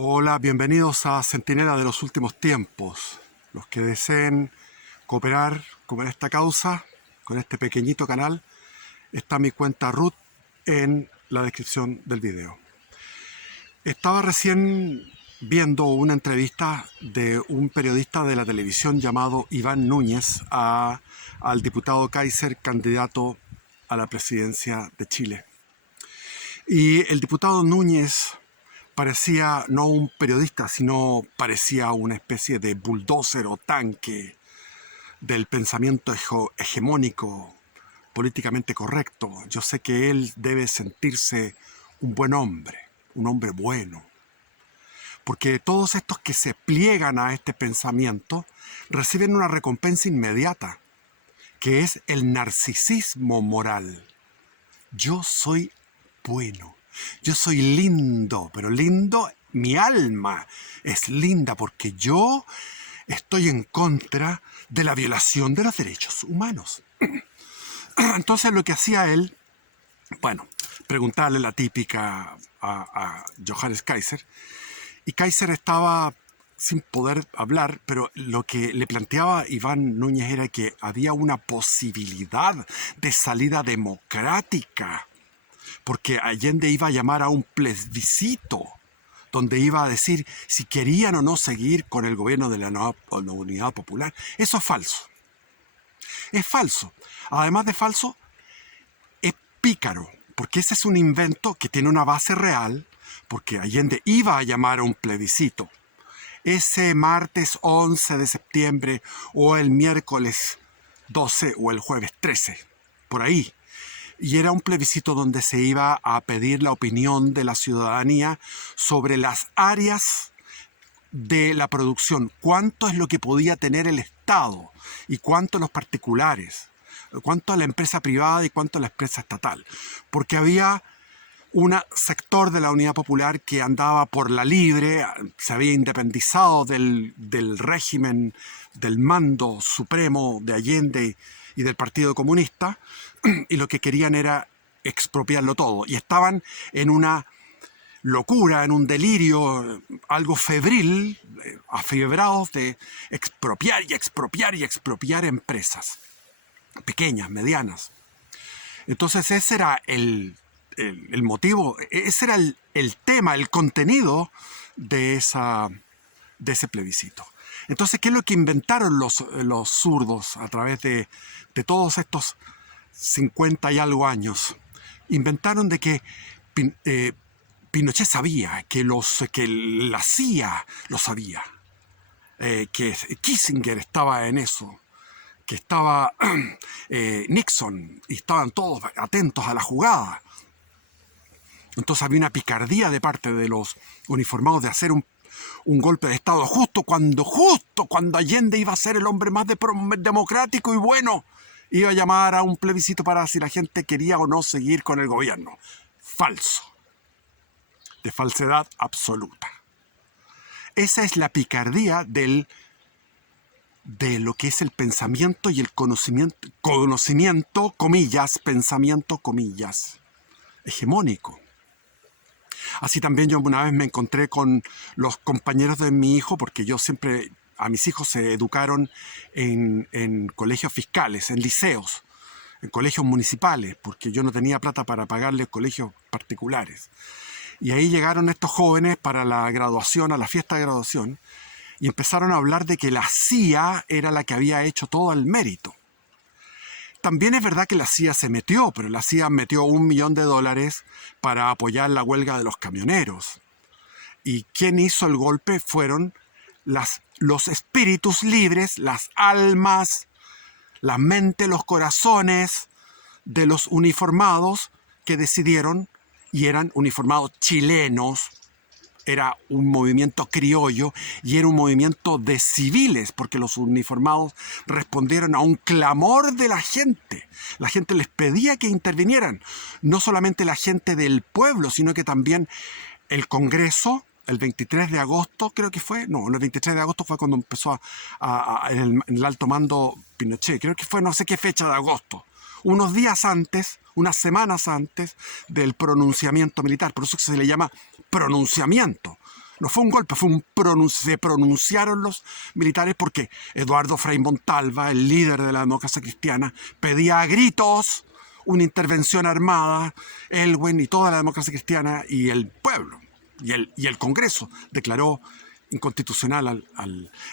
Hola, bienvenidos a Centinela de los Últimos Tiempos. Los que deseen cooperar con esta causa, con este pequeñito canal, está mi cuenta root en la descripción del video. Estaba recién viendo una entrevista de un periodista de la televisión llamado Iván Núñez al diputado Kaiser, candidato a la presidencia de Chile. Y el diputado Núñez parecía no un periodista, sino parecía una especie de bulldozer o tanque del pensamiento hegemónico, políticamente correcto. Yo sé que él debe sentirse un hombre bueno, porque todos estos que se pliegan a este pensamiento reciben una recompensa inmediata, que es el narcisismo moral. Yo soy bueno. Yo soy lindo, pero lindo, mi alma es linda porque yo estoy en contra de la violación de los derechos humanos. Entonces lo que hacía él, bueno, preguntarle la típica a Johannes Kaiser, y Kaiser estaba sin poder hablar, pero lo que le planteaba Iván Núñez era que había una posibilidad de salida democrática, porque Allende iba a llamar a un plebiscito donde iba a decir si querían o no seguir con el gobierno de la Unidad Popular. Eso es falso. Es falso. Además de falso, es pícaro, porque ese es un invento que tiene una base real, porque Allende iba a llamar a un plebiscito ese martes 11 de septiembre o el miércoles 12 o el jueves 13, por ahí. Y era un plebiscito donde se iba a pedir la opinión de la ciudadanía sobre las áreas de la producción. Cuánto es lo que podía tener el Estado y cuánto los particulares. Cuánto a la empresa privada y cuánto a la empresa estatal. Porque había un sector de la Unidad Popular que andaba por la libre, se había independizado del régimen, del mando supremo de Allende y del Partido Comunista, y lo que querían era expropiarlo todo. Y estaban en una locura, en un delirio, algo febril, afiebrados de expropiar y expropiar y expropiar empresas, pequeñas, medianas. Entonces ese era el motivo, ese era el tema, el contenido de ese plebiscito. Entonces, ¿qué es lo que inventaron los zurdos a través de todos estos 50 y algo años? Inventaron de que Pinochet sabía, que la CIA lo sabía, que Kissinger estaba en eso, que estaba Nixon, y estaban todos atentos a la jugada. Entonces había una picardía de parte de los uniformados de hacer un golpe de Estado justo cuando Allende iba a ser el hombre más democrático y bueno, iba a llamar a un plebiscito para si la gente quería o no seguir con el gobierno. Falso. De falsedad absoluta. Esa es la picardía de lo que es el pensamiento y el conocimiento, comillas, pensamiento, comillas, hegemónico. Así también yo una vez me encontré con los compañeros de mi hijo, porque yo siempre, a mis hijos se educaron en colegios fiscales, en liceos, en colegios municipales, porque yo no tenía plata para pagarles colegios particulares. Y ahí llegaron estos jóvenes para la graduación, a la fiesta de graduación, y empezaron a hablar de que la CIA era la que había hecho todo el mérito. También es verdad que la CIA se metió, pero la CIA metió $1 millón para apoyar la huelga de los camioneros. Y quien hizo el golpe fueron los espíritus libres, las almas, la mente, los corazones de los uniformados que decidieron, y eran uniformados chilenos. Era un movimiento criollo y era un movimiento de civiles, porque los uniformados respondieron a un clamor de la gente. La gente les pedía que intervinieran, no solamente la gente del pueblo, sino que también el Congreso, el 23 de agosto, creo que fue, no, el 23 de agosto fue cuando empezó en el alto mando Pinochet, creo que fue no sé qué fecha de agosto, unos días antes, unas semanas antes del pronunciamiento militar. Por eso se le llama pronunciamiento. No fue un golpe, se pronunciaron los militares porque Eduardo Frei Montalva, el líder de la democracia cristiana, pedía a gritos una intervención armada. Elwin y toda la democracia cristiana y el pueblo y el Congreso declaró inconstitucional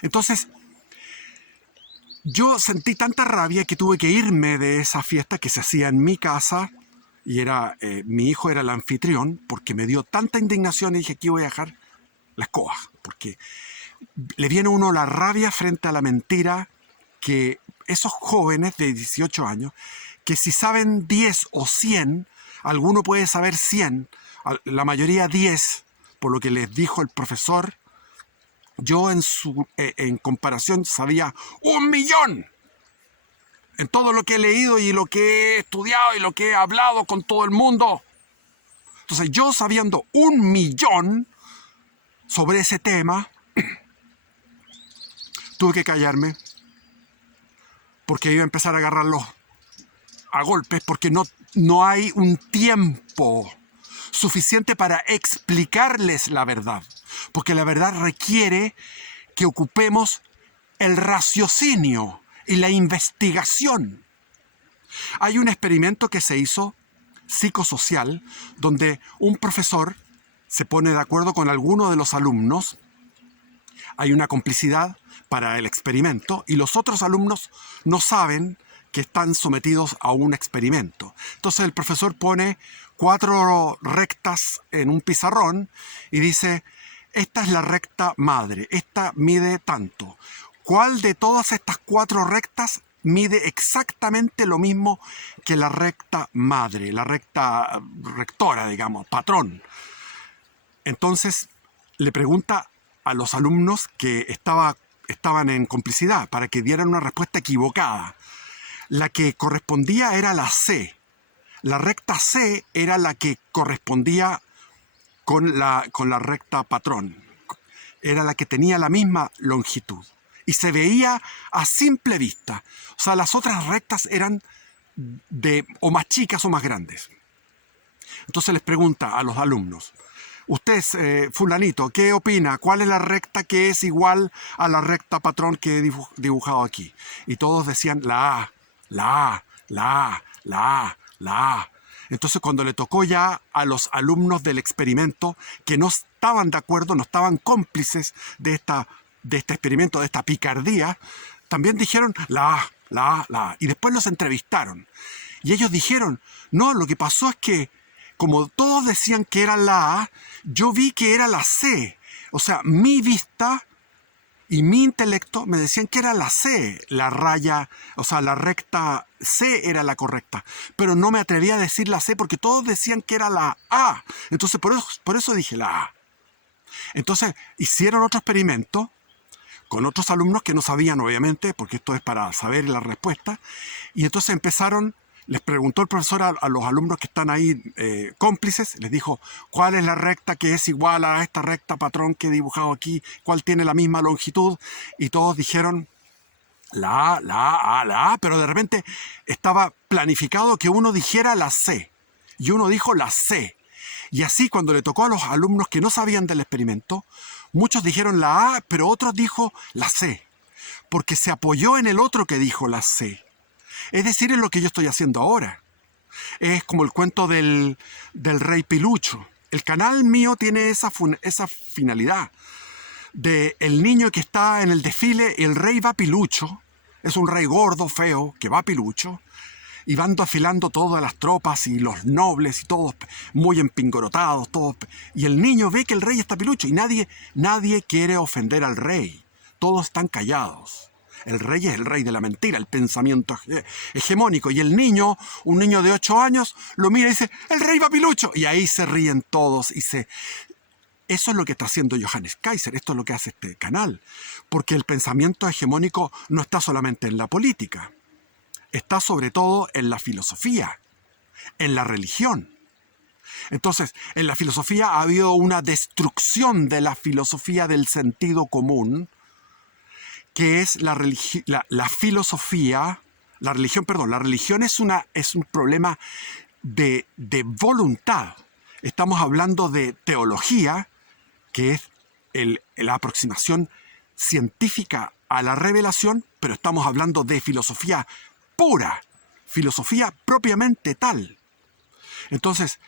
Entonces, yo sentí tanta rabia que tuve que irme de esa fiesta que se hacía en mi casa y mi hijo era el anfitrión porque me dio tanta indignación y dije, aquí voy a dejar la escoba, porque le viene a uno la rabia frente a la mentira que esos jóvenes de 18 años, que si saben 10 o 100, alguno puede saber 100, la mayoría 10, por lo que les dijo el profesor. Yo en comparación sabía 1.000.000 en todo lo que he leído y lo que he estudiado y lo que he hablado con todo el mundo. Entonces yo sabiendo 1.000.000 sobre ese tema, tuve que callarme porque iba a empezar a agarrarlos a golpes porque no hay un tiempo suficiente para explicarles la verdad, porque la verdad requiere que ocupemos el raciocinio y la investigación. Hay un experimento que se hizo psicosocial donde un profesor se pone de acuerdo con alguno de los alumnos, hay una complicidad para el experimento y los otros alumnos no saben que están sometidos a un experimento. Entonces el profesor pone 4 rectas en un pizarrón y dice, esta es la recta madre, esta mide tanto. ¿Cuál de todas estas 4 rectas mide exactamente lo mismo que la recta madre, la recta rectora, digamos, patrón? Entonces le pregunta a los alumnos que estaban en complicidad para que dieran una respuesta equivocada. La que correspondía era la C. La recta C era la que correspondía con la recta patrón. Era la que tenía la misma longitud. Y se veía a simple vista. O sea, las otras rectas eran o más chicas o más grandes. Entonces les pregunta a los alumnos, usted, fulanito, ¿qué opina? ¿Cuál es la recta que es igual a la recta patrón que he dibujado aquí? Y todos decían la A, la A, la A, la A, la A. Entonces cuando le tocó ya a los alumnos del experimento que no estaban de acuerdo, no estaban cómplices de este experimento, de esta picardía, también dijeron la A, la A, la A. Y después los entrevistaron. Y ellos dijeron, no, lo que pasó es que como todos decían que era la A, yo vi que era la C. O sea, mi vista y mi intelecto me decían que era la C, la raya, o sea, la recta C era la correcta. Pero no me atreví a decir la C porque todos decían que era la A. Entonces, por eso dije la A. Entonces, hicieron otro experimento con otros alumnos que no sabían, obviamente, porque esto es para saber la respuesta. Y entonces les preguntó el profesor a los alumnos que están ahí cómplices, les dijo, ¿cuál es la recta que es igual a esta recta patrón que he dibujado aquí? ¿Cuál tiene la misma longitud? Y todos dijeron, la A, la A, la A, pero de repente estaba planificado que uno dijera la C, y uno dijo la C. Y así cuando le tocó a los alumnos que no sabían del experimento, muchos dijeron la A, pero otros dijo la C, porque se apoyó en el otro que dijo la C. Es decir, es lo que yo estoy haciendo ahora. Es como el cuento del rey Pilucho. El canal mío tiene esa finalidad. De el niño que está en el desfile y el rey va pilucho. Es un rey gordo, feo, que va pilucho. Y van desfilando todas las tropas y los nobles y todos muy empingorotados. Todos, y el niño ve que el rey está pilucho y nadie quiere ofender al rey. Todos están callados. El rey es el rey de la mentira, el pensamiento hegemónico. Y el niño, un niño de 8 años, lo mira y dice, ¡el rey va pilucho! Y ahí se ríen todos Eso es lo que está haciendo Johannes Kaiser, esto es lo que hace este canal. Porque el pensamiento hegemónico no está solamente en la política, está sobre todo en la filosofía, en la religión. Entonces, en la filosofía ha habido una destrucción de la filosofía del sentido común, que es la filosofía, la religión, perdón, la religión es un problema de voluntad. Estamos hablando de teología, que es la aproximación científica a la revelación, pero estamos hablando de filosofía pura, filosofía propiamente tal. Entonces,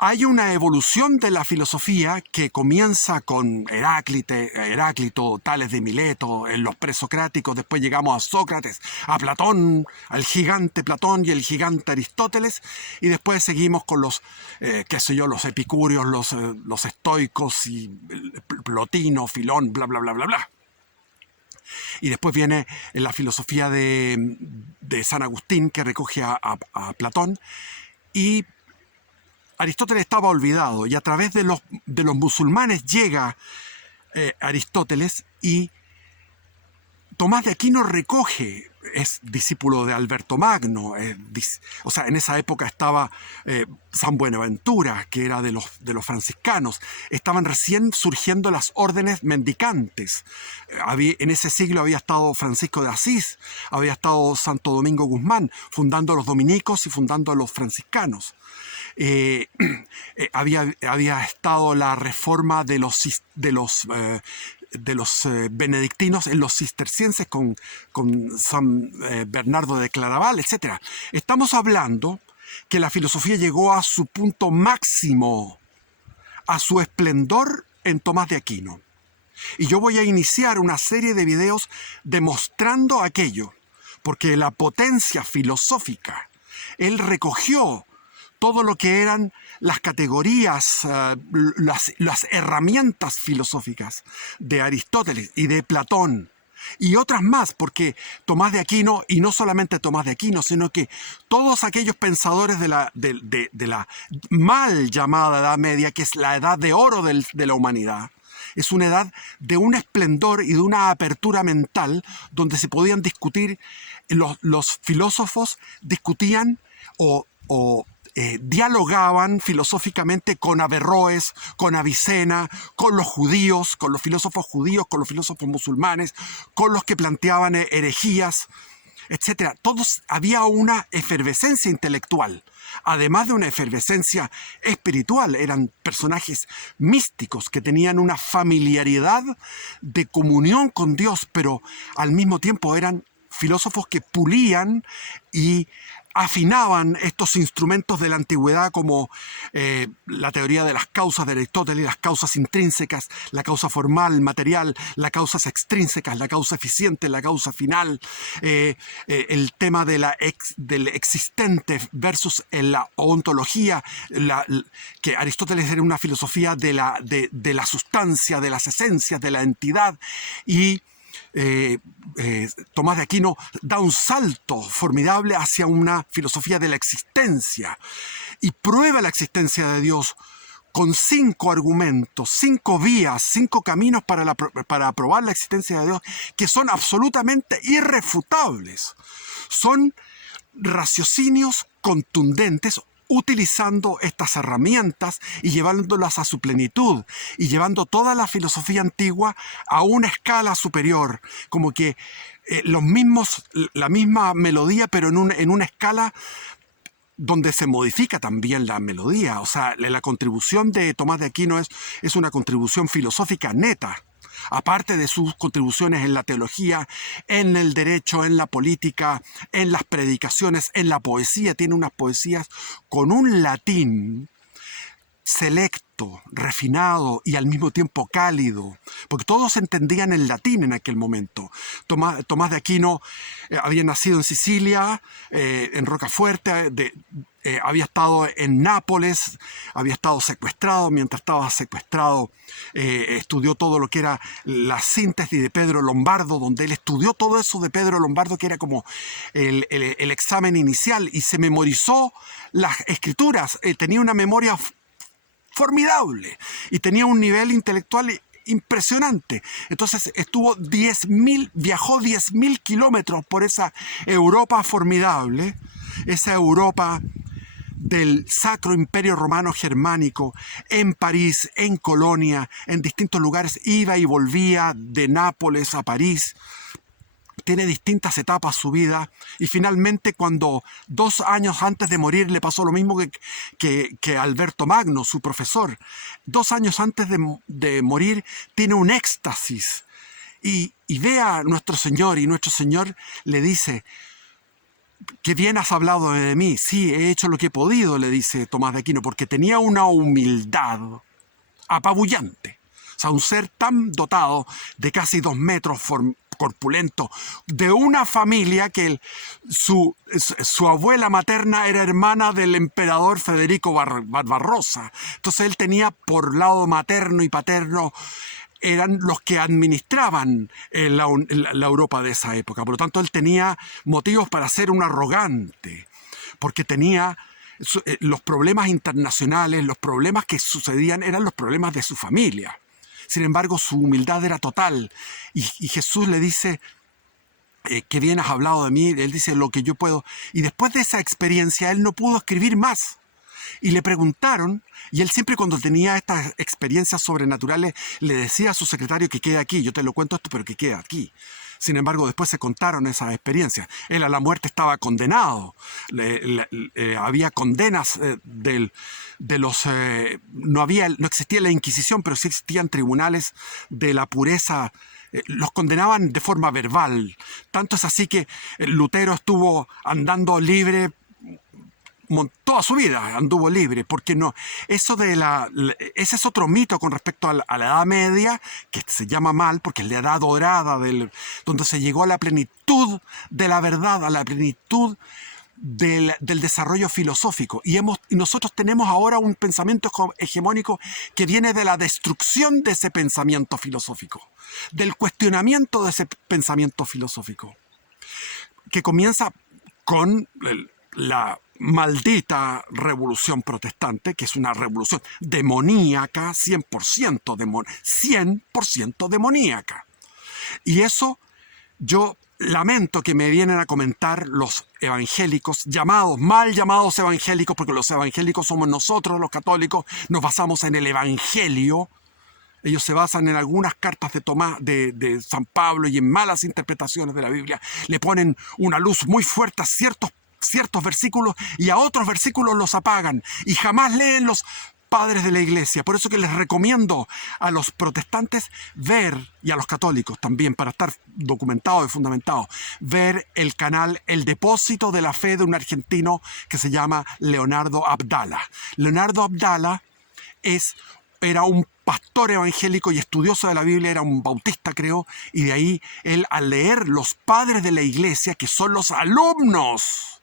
hay una evolución de la filosofía que comienza con Heráclito, Tales de Mileto, en los presocráticos, después llegamos a Sócrates, a Platón, al gigante Platón y el gigante Aristóteles, y después seguimos con los, los epicúreos, los estoicos, y Plotino, Filón, bla, bla, bla, bla, bla. Y después viene la filosofía de San Agustín, que recoge a Platón, y Aristóteles estaba olvidado, y a través de los musulmanes llega Aristóteles, y Tomás de Aquino recoge, es discípulo de Alberto Magno, o sea, en esa época estaba San Buenaventura, que era de los franciscanos, estaban recién surgiendo las órdenes mendicantes. En ese siglo había estado Francisco de Asís, había estado Santo Domingo Guzmán, fundando los dominicos y fundando los franciscanos. Había estado la reforma de los benedictinos en los cistercienses con San Bernardo de Claraval, etc. Estamos hablando que la filosofía llegó a su punto máximo, a su esplendor en Tomás de Aquino. Y yo voy a iniciar una serie de videos demostrando aquello, porque la potencia filosófica, él recogió todo lo que eran las categorías, las herramientas filosóficas de Aristóteles y de Platón, y otras más, porque Tomás de Aquino, y no solamente Tomás de Aquino, sino que todos aquellos pensadores de la mal llamada Edad Media, que es la edad de oro de la humanidad, es una edad de un esplendor y de una apertura mental donde se podían discutir, los filósofos discutían o dialogaban filosóficamente con Averroes, con Avicena, con los judíos, con los filósofos judíos, con los filósofos musulmanes, con los que planteaban herejías, etc. Había una efervescencia intelectual, además de una efervescencia espiritual. Eran personajes místicos que tenían una familiaridad de comunión con Dios, pero al mismo tiempo eran filósofos que pulían y afinaban estos instrumentos de la antigüedad, como la teoría de las causas de Aristóteles, las causas intrínsecas, la causa formal, material, las causas extrínsecas, la causa eficiente, la causa final, el tema del existente versus la ontología, que Aristóteles era una filosofía de la sustancia, de las esencias, de la entidad, y Tomás de Aquino da un salto formidable hacia una filosofía de la existencia y prueba la existencia de Dios con 5 argumentos, 5 vías, 5 caminos para probar la existencia de Dios, que son absolutamente irrefutables. Son raciocinios contundentes, utilizando estas herramientas y llevándolas a su plenitud, y llevando toda la filosofía antigua a una escala superior, como que la misma melodía, pero en una escala donde se modifica también la melodía. O sea, la contribución de Tomás de Aquino es una contribución filosófica neta, aparte de sus contribuciones en la teología, en el derecho, en la política, en las predicaciones, en la poesía. Tiene unas poesías con un latín selecto, refinado y al mismo tiempo cálido, porque todos entendían el latín en aquel momento. Tomás de Aquino había nacido en Sicilia, en Rocafuerte, había estado en Nápoles, había estado secuestrado. Mientras estaba secuestrado, estudió todo lo que era la síntesis de Pedro Lombardo, donde él estudió todo eso de Pedro Lombardo, que era como el examen inicial, y se memorizó las escrituras. Tenía una memoria formidable y tenía un nivel intelectual impresionante. Entonces viajó 10.000 kilómetros por esa Europa formidable, esa Europa del Sacro Imperio Romano Germánico, en París, en Colonia, en distintos lugares. Iba y volvía de Nápoles a París. tiene distintas etapas su vida, y finalmente cuando 2 años antes de morir le pasó lo mismo que Alberto Magno, su profesor. 2 años antes de morir tiene un éxtasis y ve a nuestro Señor, y nuestro Señor le dice: qué bien has hablado de mí. Sí, he hecho lo que he podido, le dice Tomás de Aquino, porque tenía una humildad apabullante. O sea, un ser tan dotado de casi 2 metros, corpulento, de una familia que su abuela materna era hermana del emperador Federico Barbarossa. Entonces él tenía por lado materno y paterno, eran los que administraban la Europa de esa época. Por lo tanto, él tenía motivos para ser un arrogante, porque tenía los problemas internacionales, los problemas que sucedían eran los problemas de su familia. Sin embargo, su humildad era total. Y Jesús le dice: qué bien has hablado de mí. Él dice: lo que yo puedo. Y después de esa experiencia, él no pudo escribir más. Y le preguntaron, y él siempre cuando tenía estas experiencias sobrenaturales le decía a su secretario: que quede aquí, yo te lo cuento esto, pero que quede aquí. Sin embargo, después se contaron esas experiencias. Él a la muerte estaba condenado. Había condenas de los... no existía la Inquisición, pero sí existían tribunales de la pureza. Los condenaban de forma verbal. Tanto es así que Lutero estuvo andando libre toda su vida, anduvo libre, porque no, eso ese es otro mito con respecto a la Edad Media, que se llama mal, porque es la edad dorada, donde se llegó a la plenitud de la verdad, a la plenitud del desarrollo filosófico. Y nosotros tenemos ahora un pensamiento hegemónico que viene de la destrucción de ese pensamiento filosófico, del cuestionamiento de ese pensamiento filosófico, que comienza con la maldita revolución protestante, que es una revolución demoníaca, 100% demoníaca. Y eso yo lamento que me vienen a comentar los evangélicos, mal llamados evangélicos, porque los evangélicos somos nosotros, los católicos, nos basamos en el evangelio. Ellos se basan en algunas cartas de Tomás, de San Pablo, y en malas interpretaciones de la Biblia. Le ponen una luz muy fuerte a ciertos versículos, y a otros versículos los apagan, y jamás leen los padres de la iglesia. Por eso que les recomiendo a los protestantes ver, y a los católicos también, para estar documentados y fundamentados, ver el canal El Depósito de la Fe, de un argentino que se llama Leonardo Abdala. Leonardo Abdala era un pastor evangélico y estudioso de la Biblia, era un bautista, creo, y de ahí él, al leer los padres de la iglesia, que son los alumnos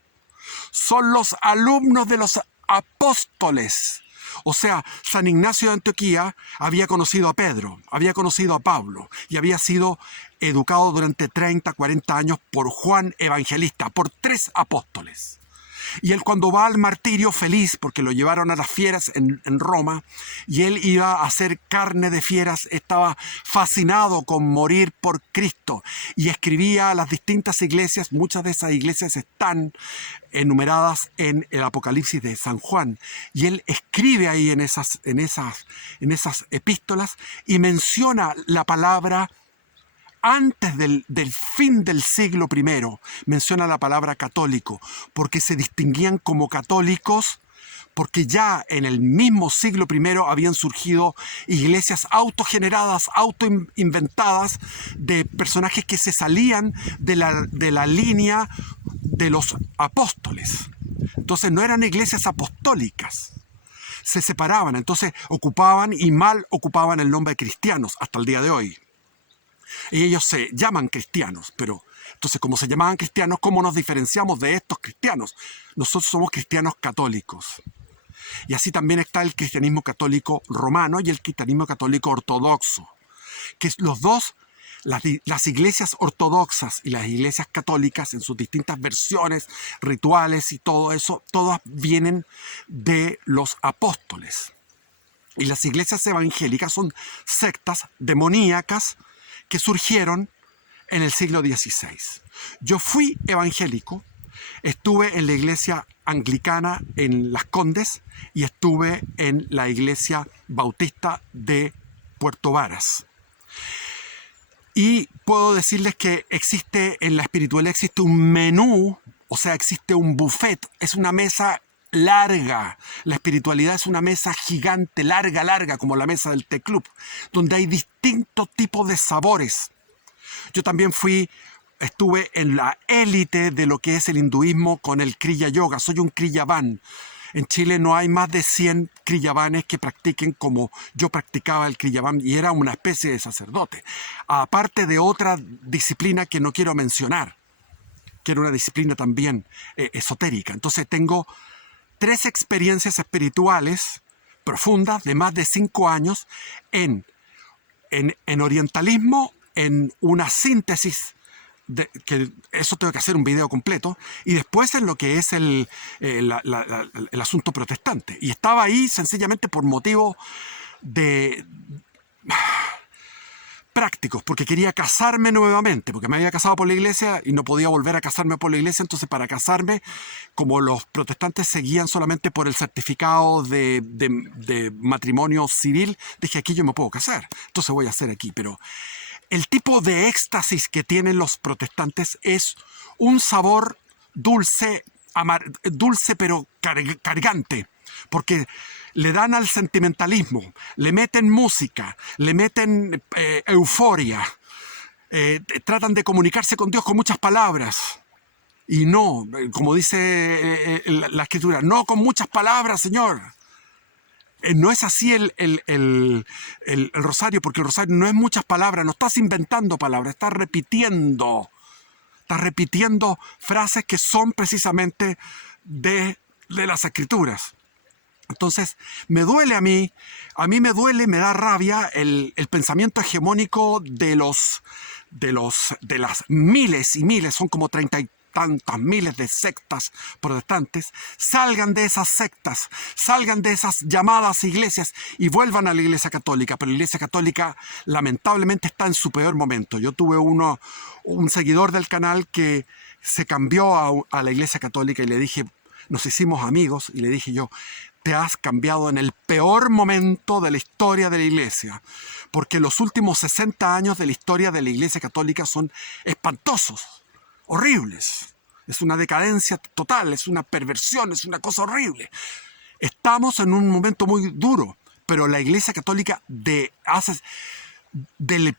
de los apóstoles. O sea, San Ignacio de Antioquía había conocido a Pedro, había conocido a Pablo, y había sido educado durante 30, 40 años por Juan Evangelista, por 3 apóstoles. Y él, cuando va al martirio, feliz porque lo llevaron a las fieras en Roma, y él iba a ser carne de fieras, estaba fascinado con morir por Cristo, y escribía a las distintas iglesias. Muchas de esas iglesias están enumeradas en el Apocalipsis de San Juan, y él escribe ahí en esas epístolas, y menciona la palabra. Antes del fin del siglo I, menciona la palabra católico, porque se distinguían como católicos, porque ya en el mismo siglo I habían surgido iglesias autogeneradas, autoinventadas, de personajes que se salían de la línea de los apóstoles. Entonces no eran iglesias apostólicas. Se separaban, entonces ocupaban y mal ocupaban el nombre de cristianos hasta el día de hoy. Y ellos se llaman cristianos, pero entonces, como se llamaban cristianos, ¿cómo nos diferenciamos de estos cristianos? Nosotros somos cristianos católicos. Y así también está el cristianismo católico romano y el cristianismo católico ortodoxo, que los dos, las iglesias ortodoxas y las iglesias católicas, en sus distintas versiones, rituales y todo eso, todas vienen de los apóstoles. Y las iglesias evangélicas son sectas demoníacas que surgieron en el siglo XVI. Yo fui evangélico, estuve en la iglesia anglicana en Las Condes y estuve en la iglesia bautista de Puerto Varas. Y puedo decirles que existe en la espiritualidad, existe un menú, o sea, existe un buffet, es una mesa larga. La espiritualidad es una mesa gigante, larga, larga, como la mesa del té club, donde hay distintos tipos de sabores. Yo también estuve en la élite de lo que es el hinduismo con el Kriya Yoga. Soy un Kriyavan. En Chile no hay más de 100 Kriyavanes que practiquen como yo practicaba el Kriyavan y era una especie de sacerdote. Aparte de otra disciplina que no quiero mencionar, que era una disciplina también esotérica. Entonces tengo 3 experiencias espirituales profundas de más de 5 años en orientalismo, en una síntesis que eso tengo que hacer un video completo, y después en lo que es el asunto protestante. Y estaba ahí sencillamente por motivos de prácticos, porque quería casarme nuevamente, porque me había casado por la iglesia y no podía volver a casarme por la iglesia. Entonces, para casarme, como los protestantes seguían solamente por el certificado de matrimonio civil, dije, aquí yo me puedo casar, entonces voy a hacer aquí. Pero el tipo de éxtasis que tienen los protestantes es un sabor dulce, dulce pero cargante, porque le dan al sentimentalismo, le meten música, le meten euforia, tratan de comunicarse con Dios con muchas palabras. Y no, como dice la Escritura, no con muchas palabras, Señor. No es así el rosario, porque el rosario no es muchas palabras, no estás inventando palabras, estás repitiendo frases que son precisamente de las Escrituras. Entonces, me duele a mí me duele, me da rabia el pensamiento hegemónico de las miles y miles, son como 30 y tantas miles de sectas protestantes. Salgan de esas sectas, salgan de esas llamadas iglesias y vuelvan a la Iglesia Católica. Pero la Iglesia Católica lamentablemente está en su peor momento. Yo tuve un seguidor del canal que se cambió a la Iglesia Católica y le dije, nos hicimos amigos, y le dije yo, te has cambiado en el peor momento de la historia de la Iglesia, porque los últimos 60 años de la historia de la Iglesia Católica son espantosos, horribles. Es una decadencia total, es una perversión, es una cosa horrible. Estamos en un momento muy duro, pero la Iglesia Católica del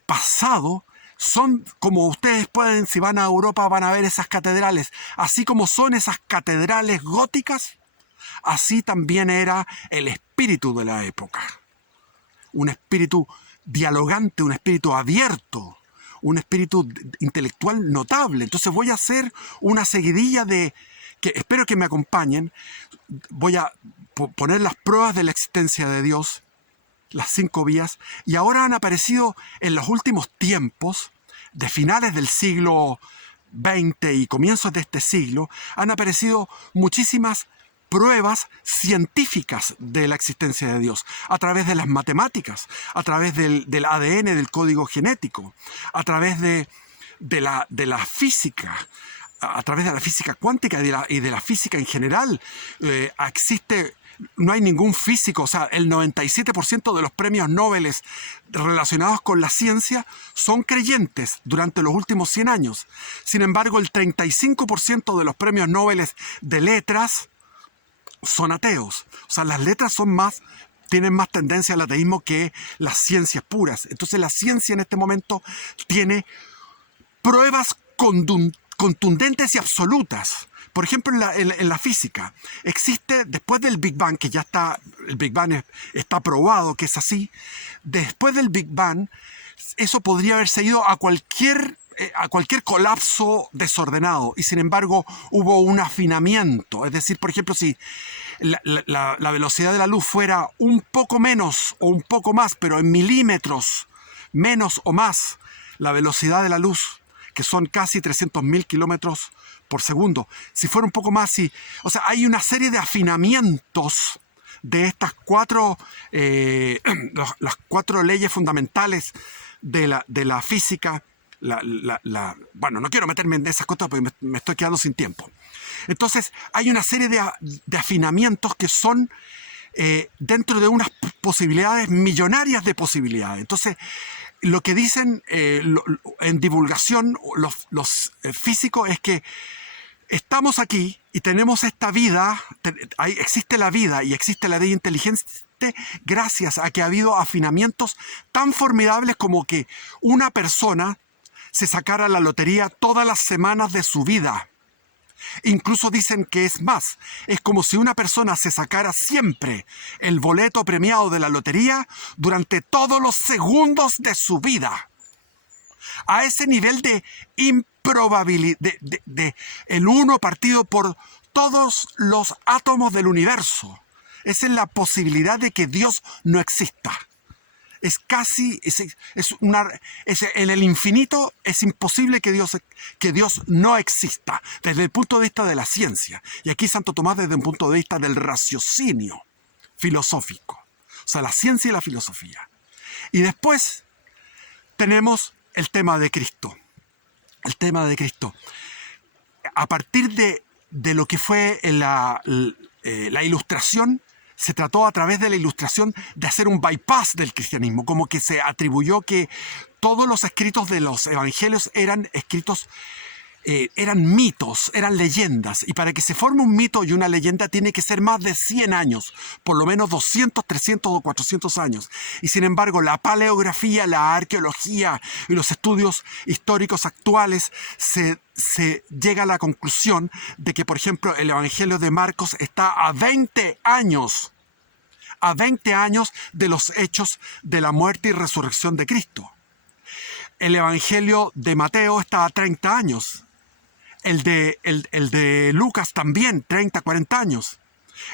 pasado son, como ustedes pueden, si van a Europa, van a ver esas catedrales. Así como son esas catedrales góticas, así también era el espíritu de la época. Un espíritu dialogante, un espíritu abierto, un espíritu intelectual notable. Entonces voy a hacer una seguidilla que espero que me acompañen. Voy a poner las pruebas de la existencia de Dios, las 5 vías, y ahora han aparecido en los últimos tiempos, de finales del siglo XX y comienzos de este siglo, han aparecido muchísimas pruebas científicas de la existencia de Dios, a través de las matemáticas, a través del ADN, del código genético, a través de la física, a través de la física cuántica y de la física en general. No hay ningún físico, o sea, el 97% de los premios Nobel relacionados con la ciencia son creyentes durante los últimos 100 años. Sin embargo, el 35% de los premios Nobel de letras son ateos. O sea, las letras tienen más tendencia al ateísmo que las ciencias puras. Entonces, la ciencia en este momento tiene pruebas contundentes y absolutas. Por ejemplo, en la física, existe, después del Big Bang, que ya está, el Big Bang está probado que es así, después del Big Bang, eso podría haberse ido a cualquier colapso desordenado, y sin embargo hubo un afinamiento. Es decir, por ejemplo, si la velocidad de la luz fuera un poco menos o un poco más, pero en milímetros menos o más la velocidad de la luz, que son casi 300.000 kilómetros por segundo, si fuera un poco más, o sea, hay una serie de afinamientos de estas las 4 leyes fundamentales de la física. Bueno, no quiero meterme en esas cosas porque me estoy quedando sin tiempo. Entonces, hay una serie de afinamientos que son dentro de unas posibilidades millonarias de posibilidades. Entonces, Lo que dicen en divulgación los físicos es que estamos aquí y tenemos esta vida, existe la vida y existe la vida inteligente gracias a que ha habido afinamientos tan formidables como que una persona se sacara la lotería todas las semanas de su vida. Incluso dicen que es más, es como si una persona se sacara siempre el boleto premiado de la lotería durante todos los segundos de su vida. A ese nivel de improbabilidad, de el uno partido por todos los átomos del universo. Esa es la posibilidad de que Dios no exista. Es casi, en el infinito es imposible que Dios no exista desde el punto de vista de la ciencia. Y aquí Santo Tomás desde un punto de vista del raciocinio filosófico. O sea, la ciencia y la filosofía. Y después tenemos el tema de Cristo. El tema de Cristo. A partir de lo que fue la ilustración, se trató a través de la ilustración de hacer un bypass del cristianismo, como que se atribuyó que todos los escritos de los evangelios eran escritos, eran mitos, eran leyendas, y para que se forme un mito y una leyenda tiene que ser más de 100 años, por lo menos 200, 300 o 400 años. Y sin embargo, la paleografía, la arqueología y los estudios históricos actuales se llega a la conclusión de que, por ejemplo, el Evangelio de Marcos está a 20 años de los hechos de la muerte y resurrección de Cristo. El Evangelio de Mateo está a 30 años. El de Lucas también, 30, 40 años.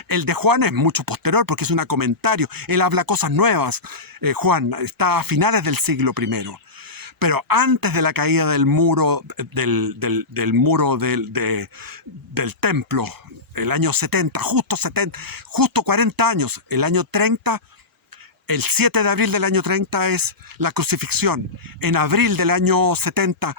El de Juan es mucho posterior porque es un comentario. Él habla cosas nuevas. Juan está a finales del siglo I. Pero antes de la caída del muro del templo, el año 70, justo 40 años, el año 30, el 7 de abril del año 30 es la crucifixión. En abril del año 70,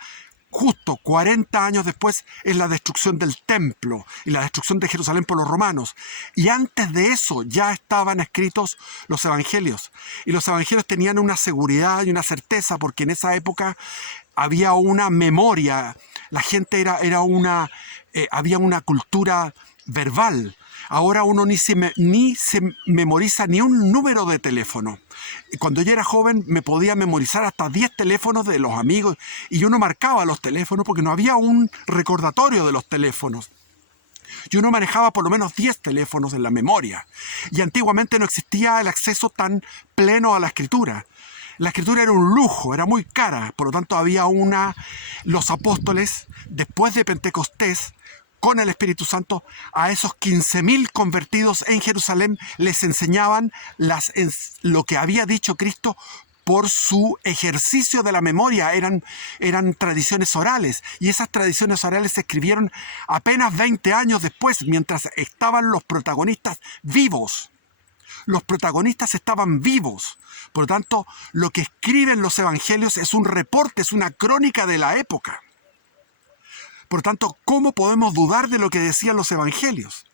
justo 40 años después, es la destrucción del templo y la destrucción de Jerusalén por los romanos. Y antes de eso ya estaban escritos los evangelios. Y los evangelios tenían una seguridad y una certeza porque en esa época había una memoria. La gente había una cultura verbal. Ahora uno ni se memoriza ni un número de teléfono. Cuando yo era joven me podía memorizar hasta 10 teléfonos de los amigos y uno marcaba los teléfonos porque no había un recordatorio de los teléfonos. Y uno manejaba por lo menos 10 teléfonos en la memoria. Y antiguamente no existía el acceso tan pleno a la escritura. La escritura era un lujo, era muy cara. Por lo tanto los apóstoles, después de Pentecostés, con el Espíritu Santo, a esos 15.000 convertidos en Jerusalén les enseñaban lo que había dicho Cristo por su ejercicio de la memoria. Eran tradiciones orales, y esas tradiciones orales se escribieron apenas 20 años después, mientras estaban los protagonistas vivos. Los protagonistas estaban vivos. Por lo tanto, lo que escriben los evangelios es un reporte, es una crónica de la época. Por tanto, ¿cómo podemos dudar de lo que decían los evangelios?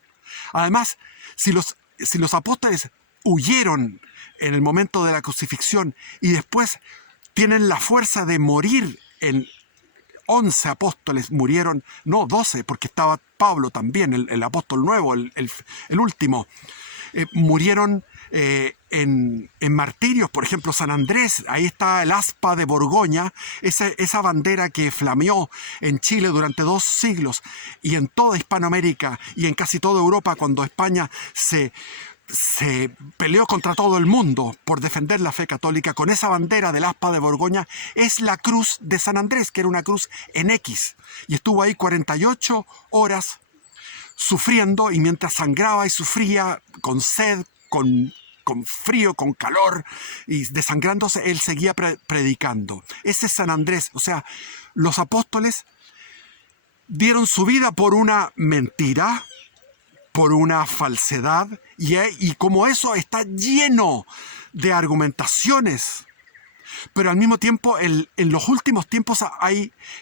Además, si los apóstoles huyeron en el momento de la crucifixión y después tienen la fuerza de morir, 11 apóstoles murieron, no 12, porque estaba Pablo también, el apóstol nuevo, el último, murieron en martirios. Por ejemplo, San Andrés, ahí está el aspa de Borgoña, esa bandera que flameó en Chile durante 2 siglos y en toda Hispanoamérica y en casi toda Europa cuando España se peleó contra todo el mundo por defender la fe católica. Con esa bandera del aspa de Borgoña es la cruz de San Andrés, que era una cruz en X, y estuvo ahí 48 horas sufriendo, y mientras sangraba y sufría con sed, con frío, con calor y desangrándose, él seguía predicando. Ese es San Andrés. O sea, los apóstoles dieron su vida por una mentira, por una falsedad, y como eso está lleno de argumentaciones. Pero al mismo tiempo, en los últimos tiempos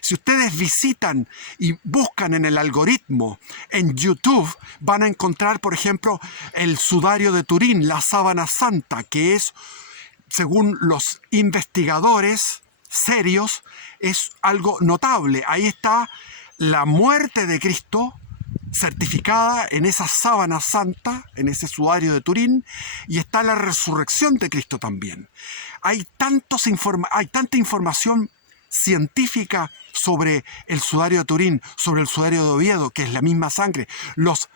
si ustedes visitan y buscan en el algoritmo, en YouTube, van a encontrar, por ejemplo, el sudario de Turín, la sábana santa, que es según los investigadores serios, es algo notable. Ahí está la muerte de Cristo certificada en esa sábana santa, en ese sudario de Turín, y está la resurrección de Cristo también. Hay tanta información científica sobre el sudario de Turín, sobre el sudario de Oviedo, que es la misma sangre. Los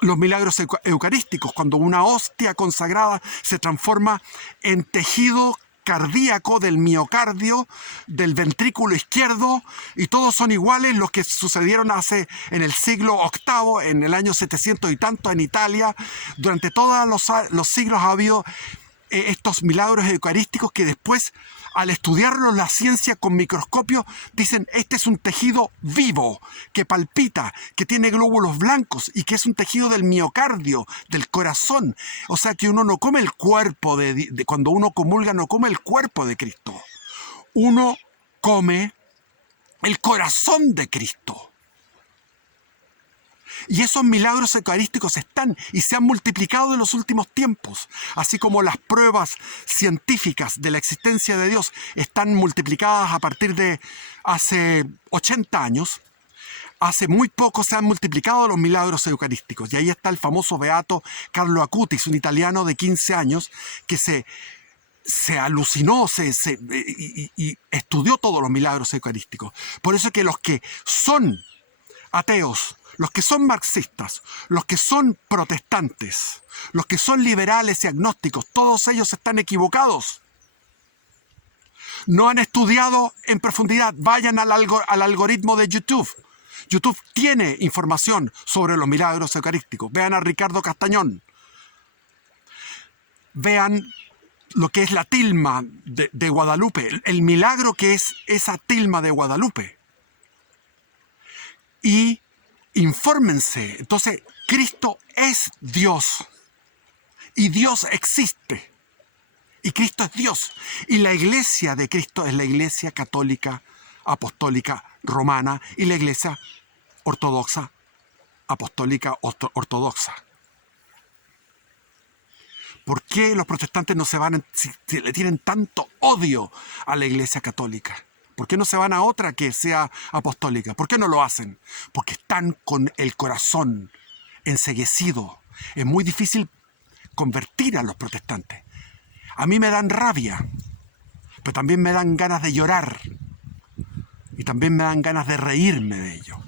milagros eucarísticos, cuando una hostia consagrada se transforma en tejido cardíaco del miocardio, del ventrículo izquierdo, y todos son iguales, los que sucedieron en el siglo VIII, en el año 700 y tanto en Italia. Durante todos los siglos ha habido estos milagros eucarísticos que después, al estudiarlos la ciencia con microscopio, dicen: este es un tejido vivo, que palpita, que tiene glóbulos blancos y que es un tejido del miocardio, del corazón. O sea que uno no come el cuerpo cuando uno comulga, no come el cuerpo de Cristo. Uno come el corazón de Cristo. Y esos milagros eucarísticos están y se han multiplicado en los últimos tiempos, así como las pruebas científicas de la existencia de Dios están multiplicadas a partir de hace 80 años. Hace muy poco se han multiplicado los milagros eucarísticos, y ahí está el famoso beato Carlo Acutis, un italiano de 15 años que se alucinó y estudió todos los milagros eucarísticos. Por eso es que los que son ateos, los que son marxistas, los que son protestantes, los que son liberales y agnósticos, todos ellos están equivocados. No han estudiado en profundidad. Vayan al algoritmo de YouTube. YouTube tiene información sobre los milagros eucarísticos. Vean a Ricardo Castañón. Vean lo que es la tilma de Guadalupe, el milagro que es esa tilma de Guadalupe. Y infórmense. Entonces, Cristo es Dios. Y Dios existe. Y Cristo es Dios. Y la iglesia de Cristo es la iglesia católica, apostólica, romana, y la iglesia ortodoxa, apostólica, ortodoxa. ¿Por qué los protestantes no se van, si le tienen tanto odio a la iglesia católica? ¿Por qué no se van a otra que sea apostólica? ¿Por qué no lo hacen? Porque están con el corazón enceguecido. Es muy difícil convertir a los protestantes. A mí me dan rabia, pero también me dan ganas de llorar. Y también me dan ganas de reírme de ellos.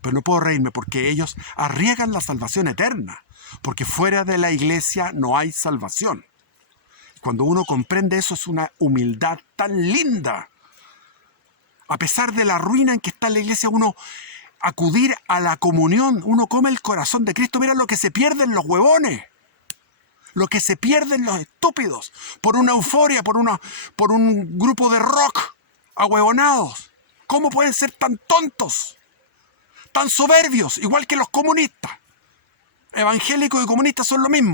Pero no puedo reírme porque ellos arriesgan la salvación eterna. Porque fuera de la iglesia no hay salvación. Cuando uno comprende eso, es una humildad tan linda. A pesar de la ruina en que está la iglesia, uno acudir a la comunión, uno come el corazón de Cristo. Mira lo que se pierden los huevones, lo que se pierden los estúpidos, por una euforia, por un grupo de rock ahuevonados. ¿Cómo pueden ser tan tontos, tan soberbios, igual que los comunistas? Evangélicos y comunistas son lo mismo.